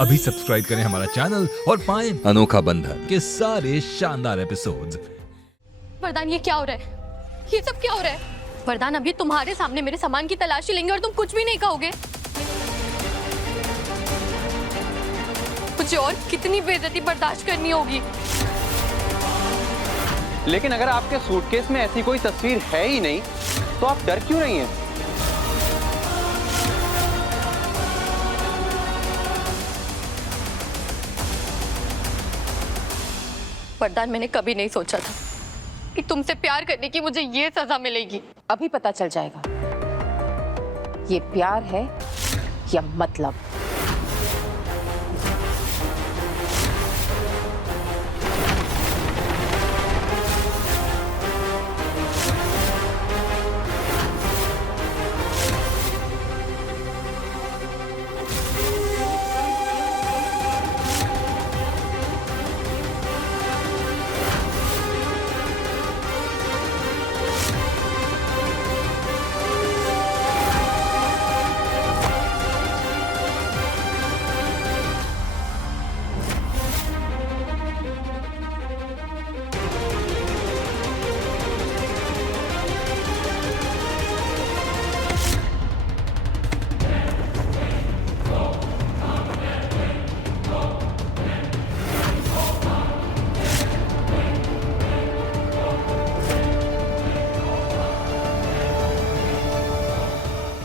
अभी सब्सक्राइब करें हमारा चैनल और पाएं अनोखा बंधन के सारे शानदार एपिसोड्स। वरदान, ये क्या हो रहा है? ये सब क्या हो रहा है? वरदान, अभी तुम्हारे सामने मेरे सामान की तलाशी लेंगे और तुम कुछ भी नहीं कहोगे। मुझे और कितनी बेइज्जती बर्दाश्त करनी होगी? लेकिन अगर आपके सूटकेस में ऐसी कोई तस्वीर है ही नहीं तो आप डर क्यों रही हैं? वरदान, मैंने कभी नहीं सोचा था कि तुमसे प्यार करने की मुझे ये सजा मिलेगी। अभी पता चल जाएगा ये प्यार है या मतलब।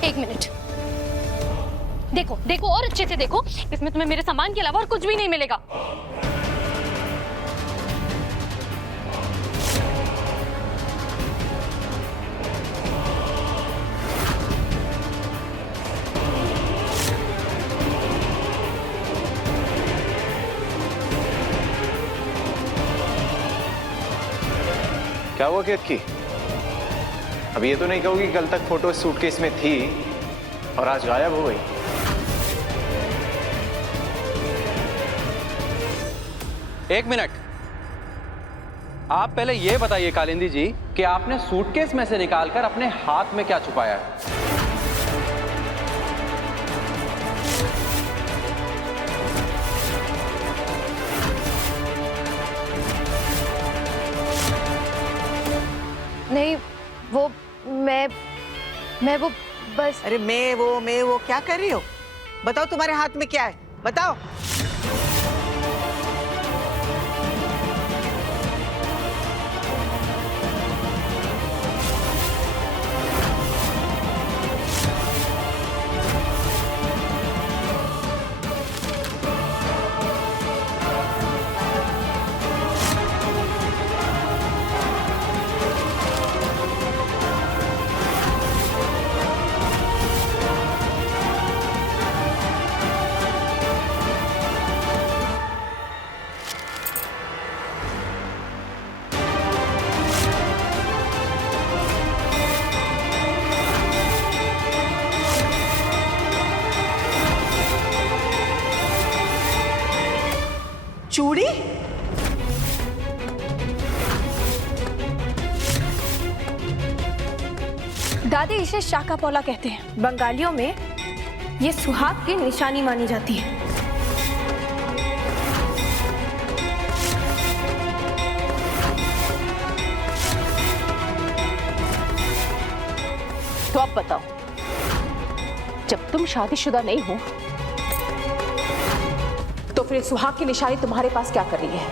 एक मिनट, देखो देखो और अच्छे से देखो। इसमें तुम्हें मेरे सामान के अलावा और कुछ भी नहीं मिलेगा। क्या हुआ की? अब ये तो नहीं कहोगी कल तक फोटो सूटकेस में थी और आज गायब हो गई। एक मिनट, आप पहले ये बताइए कालिंदी जी कि आपने सूटकेस में से निकालकर अपने हाथ में क्या छुपाया है? नहीं, वो मैं वो बस। अरे मैं वो क्या कर रही हो? बताओ तुम्हारे हाथ में क्या है, बताओ। चूड़ी? दादी, इसे शाका पौला कहते हैं। बंगालियों में ये सुहाग की निशानी मानी जाती है। तो अब बताओ, जब तुम शादीशुदा नहीं हो तो फिर सुहाग की निशानी तुम्हारे पास क्या कर रही है?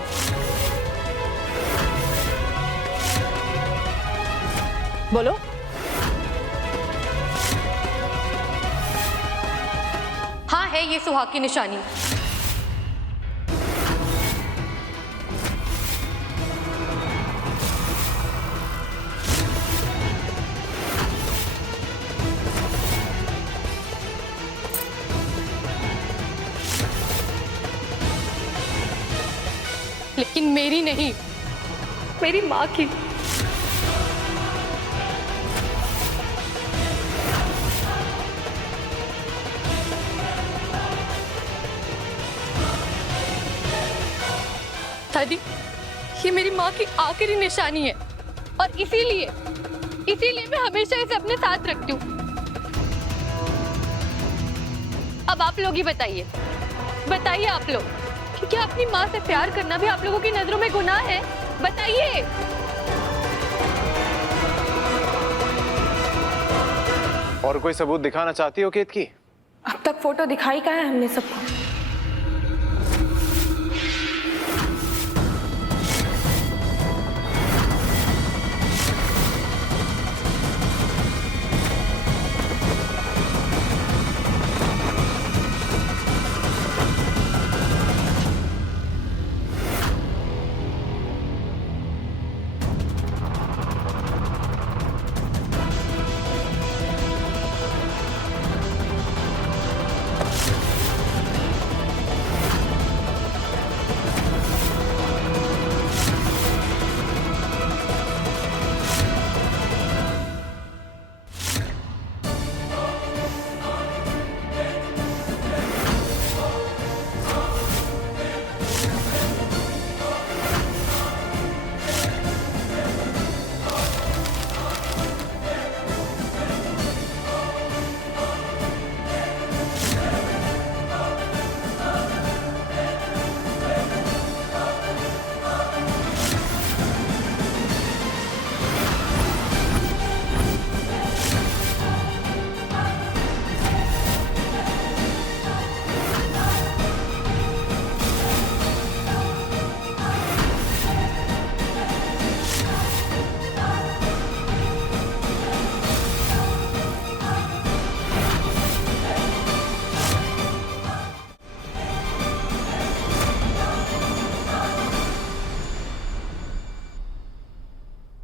बोलो। हाँ, है ये सुहाग की निशानी। लेकिन मेरी नहीं, मेरी माँ की। दादी, ये मेरी माँ की आखिरी निशानी है और इसीलिए मैं हमेशा इसे अपने साथ रखती हूँ। अब आप लोग ही बताइए, बताइए आप लोग कि क्या अपनी माँ से प्यार करना भी आप लोगों की नजरों में गुनाह है? बताइए। और कोई सबूत दिखाना चाहती हो केत की? अब तक फोटो दिखाई का है हमने सबको।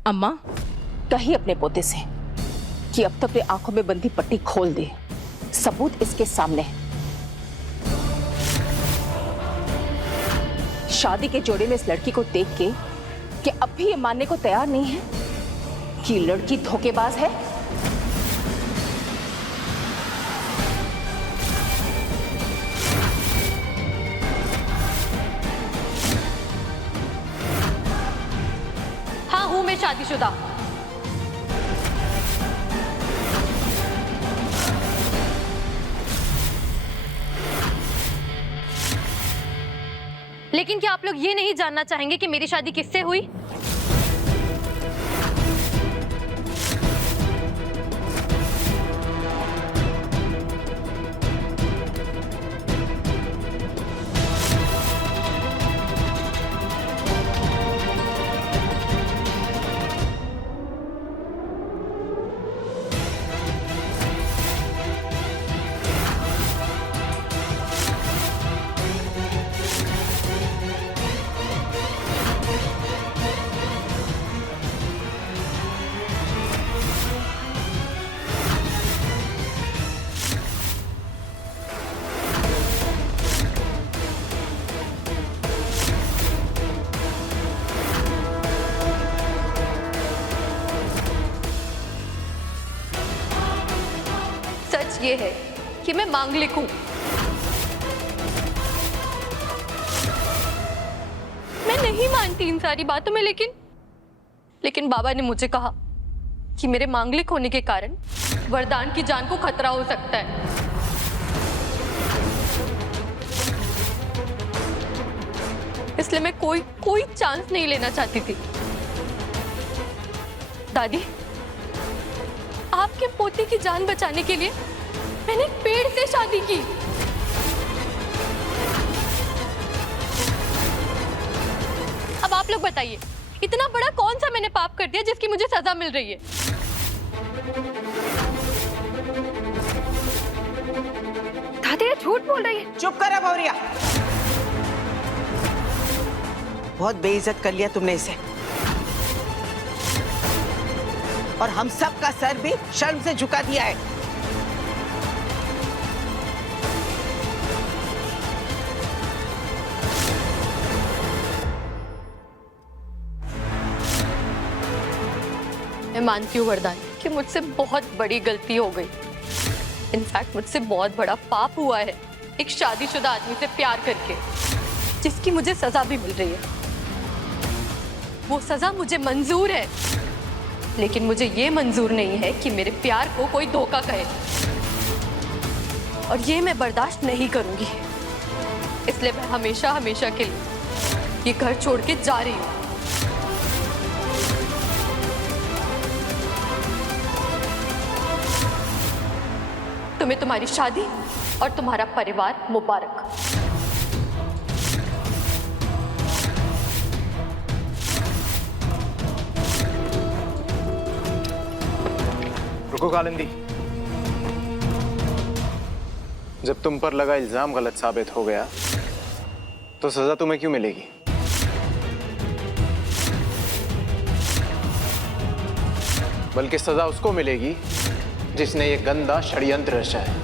अम्मा, कही अपने पोते से कि अब तक अपनी आंखों में बंधी पट्टी खोल दे। सबूत इसके सामने है। शादी के जोड़े में इस लड़की को देख के कि अब भी ये मानने को तैयार नहीं है कि लड़की धोखेबाज है। हाँ, हूं मैं शादीशुदा। लेकिन क्या आप लोग ये नहीं जानना चाहेंगे कि मेरी शादी किससे हुई? ये है कि मैं मांगलिक हूं। मैं नहीं मानती इन सारी बातों में, लेकिन बाबा ने मुझे कहा कि मेरे मांगलिक होने के कारण वरदान की जान को खतरा हो सकता है। इसलिए मैं कोई चांस नहीं लेना चाहती थी। दादी, आपके पोते की जान बचाने के लिए मैंने एक पेड़ से शादी की। अब आप लोग बताइए, इतना बड़ा कौन सा मैंने पाप कर दिया जिसकी मुझे सजा मिल रही है? दादी ये झूठ बोल रही है। चुप कर भौरिया। बहुत बेइज्जत कर लिया तुमने इसे, और हम सब का सर भी शर्म से झुका दिया है। मैं मानती हूँ वरदान कि मुझसे बहुत बड़ी गलती हो गई। इनफैक्ट मुझसे बहुत बड़ा पाप हुआ है एक शादीशुदा आदमी से प्यार करके, जिसकी मुझे सजा भी मिल रही है। वो सजा मुझे मंजूर है, लेकिन मुझे ये मंजूर नहीं है कि मेरे प्यार को कोई धोखा कहे, और ये मैं बर्दाश्त नहीं करूंगी। इसलिए मैं हमेशा हमेशा के लिए ये घर छोड़ के जा रही हूँ। तुम्हें तुम्हारी शादी और तुम्हारा परिवार मुबारक। रुको कालिंदी, जब तुम पर लगा इल्जाम गलत साबित हो गया तो सजा तुम्हें क्यों मिलेगी? बल्कि सजा उसको मिलेगी जिसने ये गंदा षड्यंत्र रचा है।